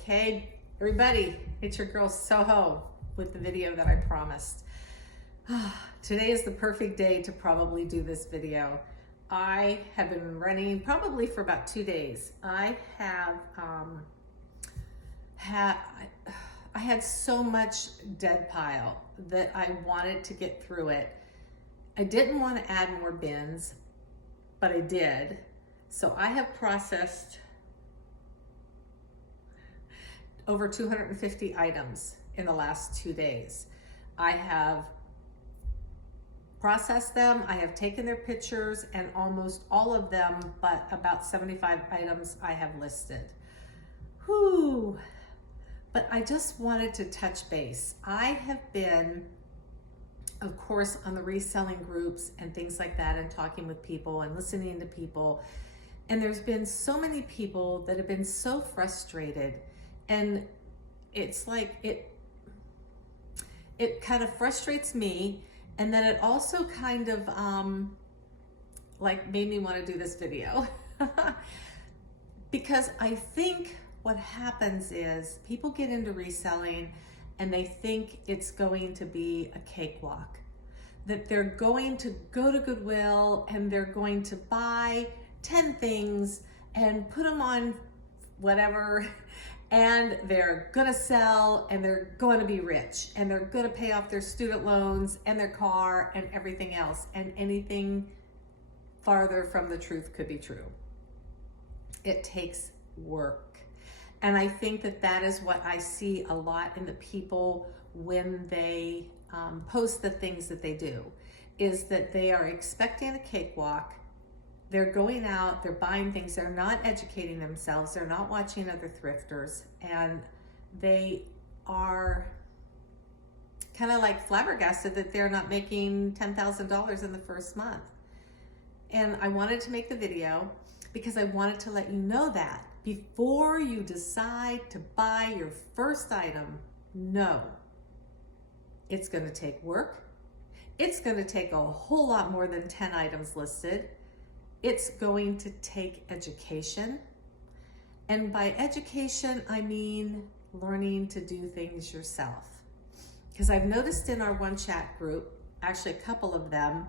Okay, everybody, it's your girl Soho with the video that I promised. Today is the perfect day to probably do this video. I have been running probably for about 2 days. I had so much dead pile that I wanted to get through it. I didn't want to add more bins, but I did. So I have processed over 250 items in the last 2 days. I have processed them, I have taken their pictures, and almost all of them, but about 75 items I have listed. Whew. But I just wanted to touch base. I have been, of course, on the reselling groups and things like that, and talking with people and listening to people. And there's been so many people that have been so frustrated. And it's like, it kind of frustrates me. And then it also kind of like made me want to do this video because I think what happens is people get into reselling and they think it's going to be a cakewalk, that they're going to go to Goodwill and they're going to buy 10 things and put them on whatever, and they're gonna sell and they're going to be rich and they're gonna pay off their student loans and their car and everything else, and anything farther from the truth could be true. It takes work. And I think that that is what I see a lot in the people when they post the things that they do, is that they are expecting a cakewalk. They're going out, they're buying things, they're not educating themselves, they're not watching other thrifters, and they are kind of like flabbergasted that they're not making $10,000 in the first month. And I wanted to make the video because I wanted to let you know that before you decide to buy your first item, no, it's going to take work. It's going to take a whole lot more than 10 items listed. It's going to take education. And by education, I mean learning to do things yourself. Because I've noticed in our one chat group, actually a couple of them,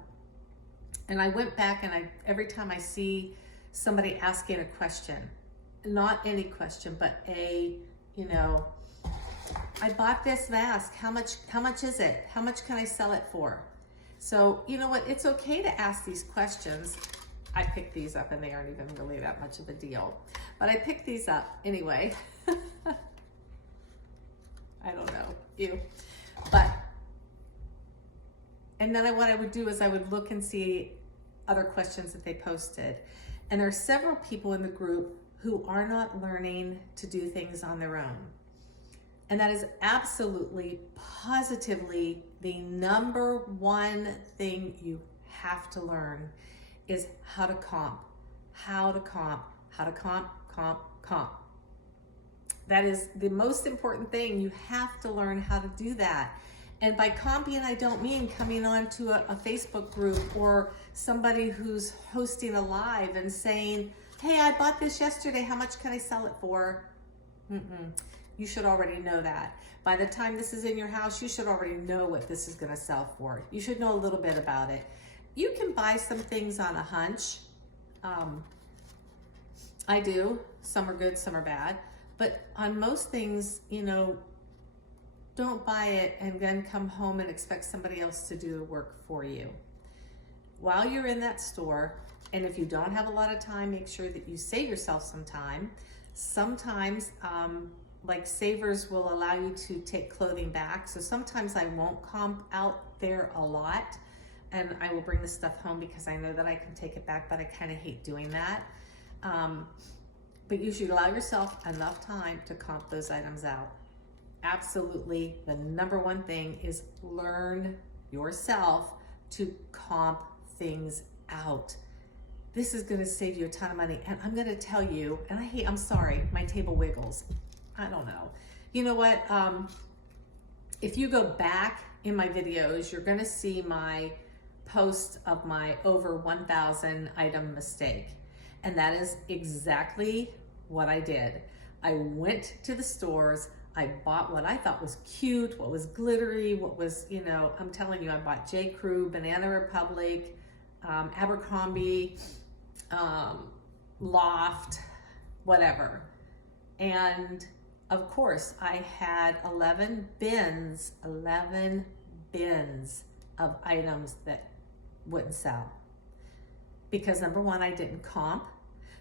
and I went back and every time I see somebody asking a question, not any question, but I bought this mask, how much is it? How much can I sell it for? So you know what, it's okay to ask these questions. I picked these up and they aren't even really that much of a deal, but I picked these up anyway. I don't know, and then what I would do is I would look and see other questions that they posted. And there are several people in the group who are not learning to do things on their own. And that is absolutely, positively the number one thing you have to learn, is how to comp. That is the most important thing. You have to learn how to do that. And by comping, I don't mean coming on to a Facebook group or somebody who's hosting a live and saying, hey, I bought this yesterday, how much can I sell it for? You should already know that. By the time this is in your house, you should already know what this is gonna sell for. You should know a little bit about it. You can buy some things on a hunch. I do. Some are good, some are bad. But on most things, don't buy it and then come home and expect somebody else to do the work for you. While you're in that store, and if you don't have a lot of time, make sure that you save yourself some time. Sometimes, like Savers will allow you to take clothing back. So sometimes I won't comp out there a lot, and I will bring the stuff home because I know that I can take it back, but I kind of hate doing that. But you should allow yourself enough time to comp those items out. Absolutely, the number one thing is learn yourself to comp things out. This is gonna save you a ton of money. And I'm gonna tell you, and I'm sorry, my table wiggles. I don't know. You know what? If you go back in my videos, you're gonna see my post of my over 1,000 item mistake. And that is exactly what I did. I went to the stores. I bought what I thought was cute, what was glittery, what was, you know, I'm telling you, I bought J. Crew, Banana Republic, Abercrombie, Loft, whatever. And of course, I had 11 bins of items that wouldn't sell. Because number one, I didn't comp.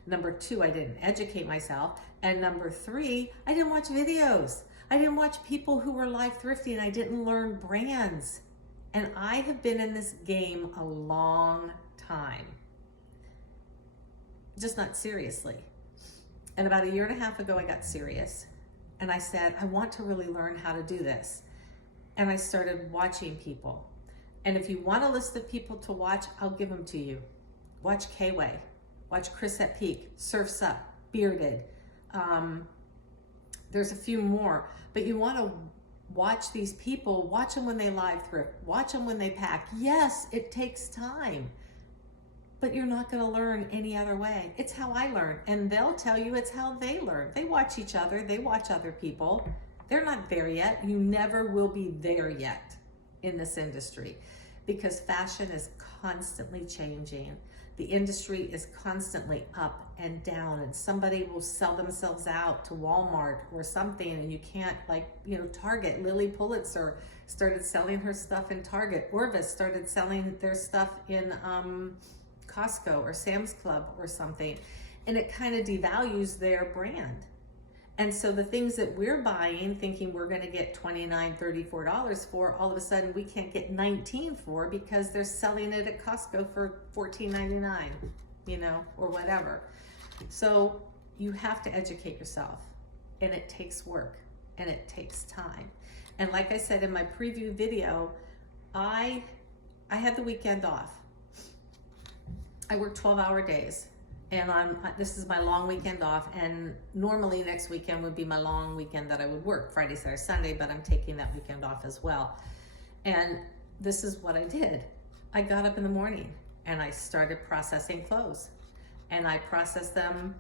Number two, I didn't educate myself. And number three, I didn't watch videos. I didn't watch people who were live thrifting. I didn't learn brands. And I have been in this game a long time. Just not seriously. And about a year and a half ago, I got serious. And I said, I want to really learn how to do this. And I started watching people. And if you want a list of people to watch, I'll give them to you. Watch K-Way. Watch Chris at Peak, Surf's Up, Bearded. There's a few more. But you want to watch these people. Watch them when they live thrift. Watch them when they pack. Yes, it takes time. But you're not going to learn any other way. It's how I learn. And they'll tell you it's how they learn. They watch each other. They watch other people. They're not there yet. You never will be there yet in this industry because fashion is constantly changing. The industry is constantly up and down, and somebody will sell themselves out to Walmart or something, and you can't, like, you know, Target. Lily Pulitzer started selling her stuff in Target. Orvis started selling their stuff in Costco or Sam's Club or something, and it kind of devalues their brand. And so the things that we're buying, thinking we're going to get $29, $34 for, all of a sudden we can't get $19 for because they're selling it at Costco for $14.99, you know, or whatever. So you have to educate yourself, and it takes work and it takes time. And like I said in my preview video, I had the weekend off. I work 12-hour days. And this is my long weekend off, and normally next weekend would be my long weekend that I would work, Friday, Saturday, Sunday, but I'm taking that weekend off as well. And this is what I did. I got up in the morning and I started processing clothes. And I process them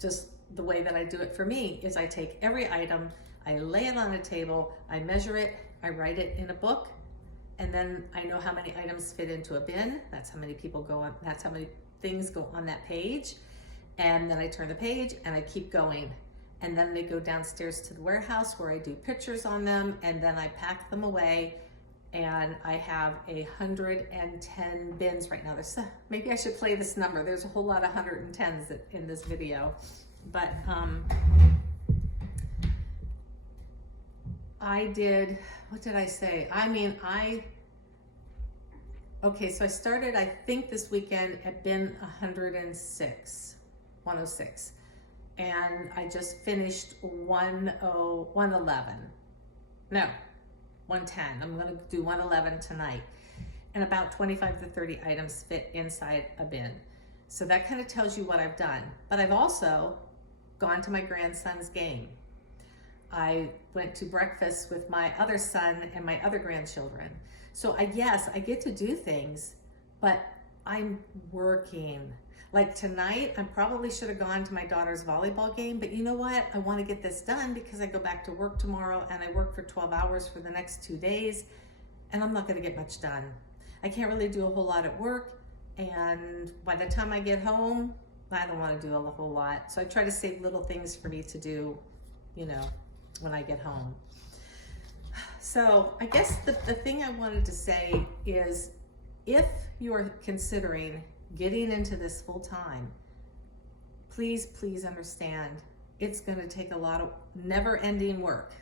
just the way that I do it for me is I take every item, I lay it on a table, I measure it, I write it in a book, and then I know how many items fit into a bin. That's how many people go on, that's how many things go on that page. And then I turn the page and I keep going. And then they go downstairs to the warehouse where I do pictures on them, and then I pack them away. And I have 110 bins right now. Maybe I should play this number. There's a whole lot of 110s in this video. But I did, what did I say? Okay, so I started, I think this weekend at bin 106. And I just finished 111. No, 110. I'm gonna do 111 tonight. And about 25 to 30 items fit inside a bin. So that kind of tells you what I've done. But I've also gone to my grandson's game. I went to breakfast with my other son and my other grandchildren. So I get to do things, but I'm working. Like tonight, I probably should have gone to my daughter's volleyball game, but you know what? I want to get this done because I go back to work tomorrow and I work for 12 hours for the next 2 days, and I'm not going to get much done. I can't really do a whole lot at work, and by the time I get home, I don't want to do a whole lot. So I try to save little things for me to do, you know, when I get home. So I guess the thing I wanted to say is, if you are considering getting into this full time, please understand it's going to take a lot of never-ending work.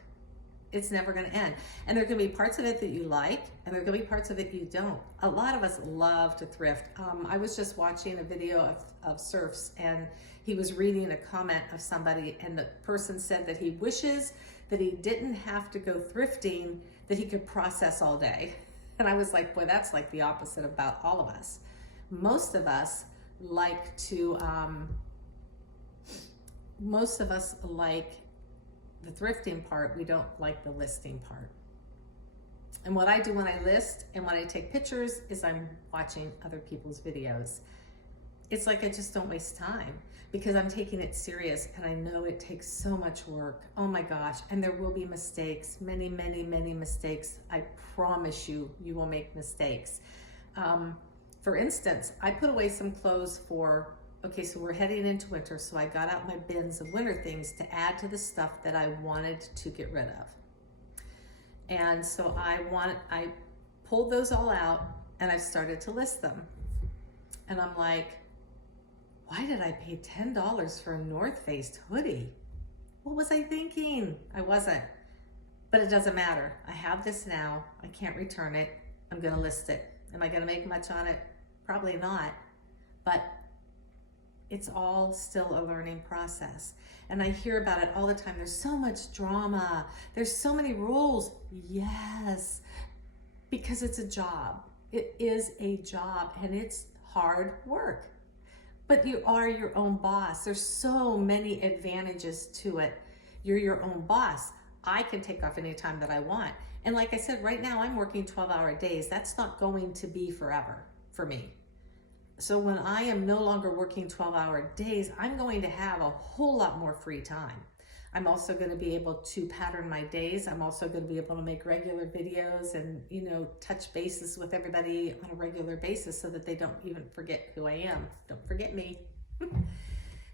It's never going to end. And there are going to be parts of it that you like, and there are going to be parts of it you don't. A lot of us love to thrift. I was just watching a video of Surfs, and he was reading a comment of somebody, and the person said that he wishes that he didn't have to go thrifting, that he could process all day. And I was like, boy, that's like the opposite about all of us. Most of us like to, most of us like the thrifting part. We don't like the listing part. And what I do when I list and when I take pictures is I'm watching other people's videos. it's like I just don't waste time because I'm taking it serious, and I know it takes so much work. Oh my gosh. And there will be mistakes, many, many, many mistakes. I promise you, you will make mistakes. For instance, I put away some clothes for, okay, so we're heading into winter. So I got out my bins of winter things to add to the stuff that I wanted to get rid of. And so I pulled those all out and I started to list them. And I'm like, why did I pay $10 for a North Face hoodie? What was I thinking? I wasn't. But it doesn't matter. I have this now. I can't return it. I'm going to list it. Am I going to make much on it? Probably not. But it's all still a learning process. And I hear about it all the time. There's so much drama. There's so many rules. Yes, because it's a job. It is a job and it's hard work. But you are your own boss. There's so many advantages to it. You're your own boss. I can take off any time that I want. And like I said, right now I'm working 12-hour days. That's not going to be forever for me. So when I am no longer working 12-hour days, I'm going to have a whole lot more free time. I'm also going to be able to pattern my days. I'm also going to be able to make regular videos and, touch bases with everybody on a regular basis so that they don't even forget who I am. Don't forget me.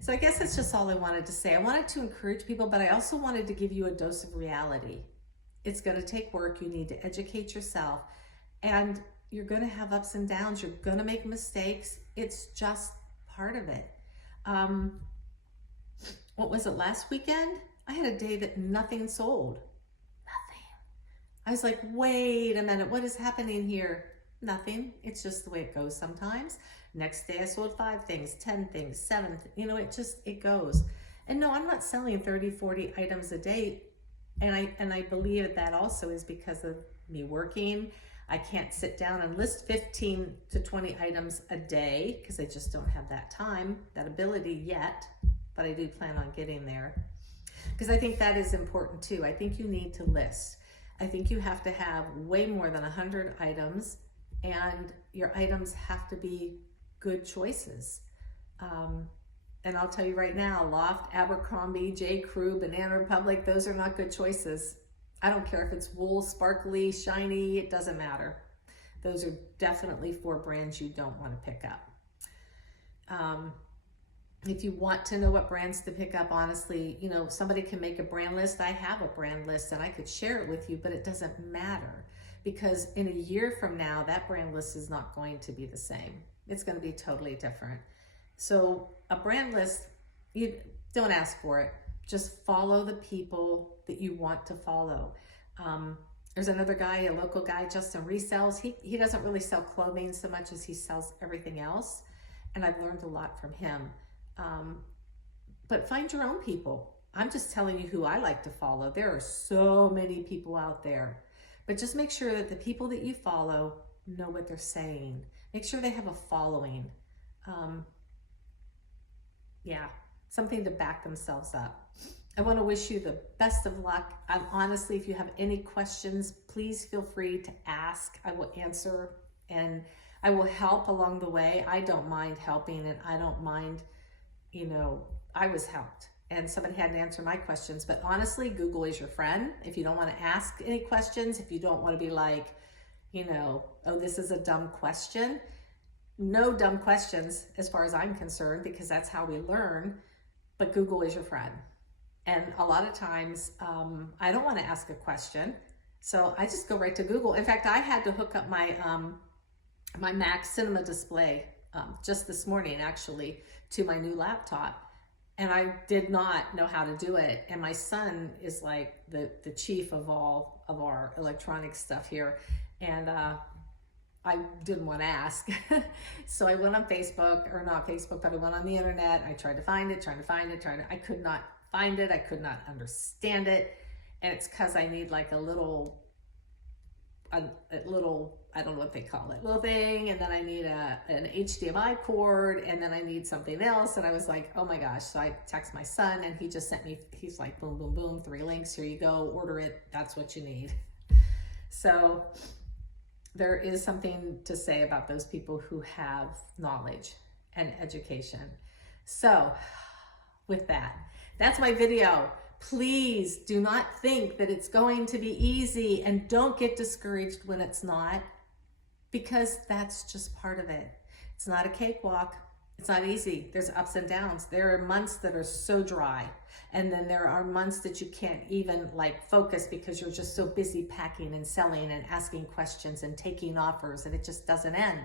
So I guess that's just all I wanted to say. I wanted to encourage people, but I also wanted to give you a dose of reality. It's going to take work. You need to educate yourself, and you're going to have ups and downs. You're going to make mistakes. It's just part of it. What was it, last weekend? I had a day that nothing sold. Nothing. I was like, wait a minute, what is happening here? Nothing. It's just the way it goes sometimes. Next day I sold 5 things, 10 things, 7, it goes. And no, I'm not selling 30, 40 items a day. And I believe that also is because of me working. I can't sit down and list 15 to 20 items a day because I just don't have that time, that ability yet, but I do plan on getting there. Because I think that is important too. I think you need to list. I think you have to have way more than 100 items, and your items have to be good choices. And I'll tell you right now, Loft, Abercrombie, J. Crew, Banana Republic, those are not good choices. I don't care if it's wool, sparkly, shiny, it doesn't matter. Those are definitely 4 brands you don't want to pick up. If you want to know what brands to pick up, honestly, somebody can make a brand list. I have a brand list and I could share it with you, but it doesn't matter because in a year from now, that brand list is not going to be the same. It's going to be totally different. So a brand list, you don't ask for it. Just follow the people that you want to follow. There's another guy, a local guy, Justin Resells. He doesn't really sell clothing so much as he sells everything else. And I've learned a lot from him. But find your own people. I'm just telling you who I like to follow. There are so many people out there. But just make sure that the people that you follow know what they're saying. Make sure they have a following. Something to back themselves up. I want to wish you the best of luck. Honestly, if you have any questions, please feel free to ask. I will answer and I will help along the way. I don't mind helping, and I don't mind, I was helped and somebody had to answer my questions. But honestly, Google is your friend. If you don't want to ask any questions, if you don't want to be like, oh, this is a dumb question. No dumb questions as far as I'm concerned, because that's how we learn. But Google is your friend. And a lot of times I don't want to ask a question, so I just go right to Google. In fact, I had to hook up my my Mac Cinema display just this morning, actually, to my new laptop, and I did not know how to do it. And my son is like the chief of all of our electronic stuff here, and I didn't want to ask. So I went on Facebook, or not Facebook, but I went on the internet. I tried to find it, I could not find it. I could not understand it. And it's because I need like a little, I don't know what they call it, little thing. And then I need an HDMI cord, and then I need something else. And I was like, oh my gosh. So I text my son, and he just sent me, he's like, boom, boom, boom, 3 links. Here you go, order it. That's what you need. So there is something to say about those people who have knowledge. and education. So with that, that's my video. Please do not think that it's going to be easy, and don't get discouraged when it's not, because that's just part of it. It's not a cakewalk. It's not easy. There's ups and downs. There are months that are so dry, and then there are months that you can't even like focus because you're just so busy packing and selling and asking questions and taking offers, and it just doesn't end.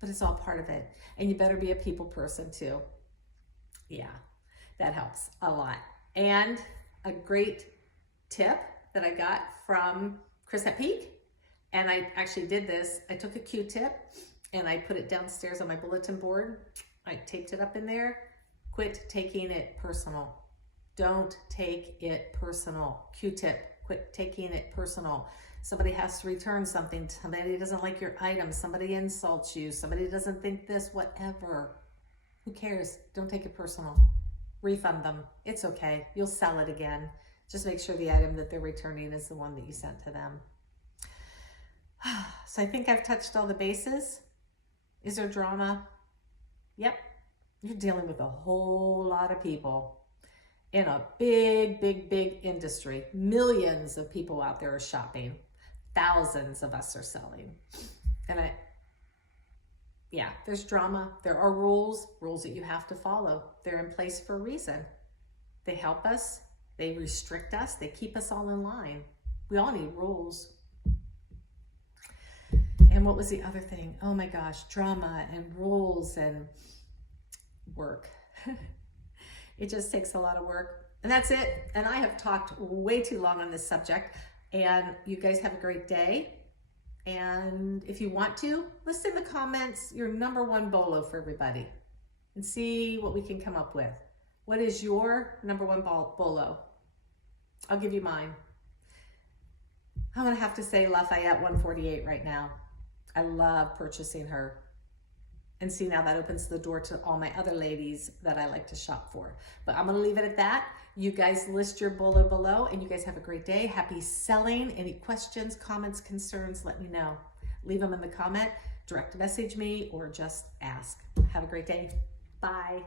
But it's all part of it. And you better be a people person too. Yeah, that helps a lot. And a great tip that I got from Chris at Peak, and I actually did this. I took a Q-tip and I put it downstairs on my bulletin board. I taped it up in there. Quit taking it personal. Don't take it personal. Q-tip, quit taking it personal. Somebody has to return something. Somebody doesn't like your item. Somebody insults you. Somebody doesn't think this, whatever. Who cares? Don't take it personal. Refund them. It's okay. You'll sell it again. Just make sure the item that they're returning is the one that you sent to them. So I think I've touched all the bases. Is there drama? Yep. You're dealing with a whole lot of people in a big, big, big industry. Millions of people out there are shopping. Thousands of us are selling. And yeah, there's drama. There are rules that you have to follow. They're in place for a reason. They help us. They restrict us. They keep us all in line. We all need rules. And what was the other thing? Oh my gosh, drama and rules and work. It just takes a lot of work. And that's it. And I have talked way too long on this subject. And you guys have a great day. And if you want to, list in the comments your #1 bolo for everybody and see what we can come up with. What is your #1 bolo? I'll give you mine. I'm gonna have to say Lafayette 148 right now. I love purchasing her. And see, now that opens the door to all my other ladies that I like to shop for. But I'm gonna leave it at that. You guys list your bolo below, and you guys have a great day. Happy selling. Any questions, comments, concerns, let me know. Leave them in the comment, direct message me, or just ask. Have a great day. Bye.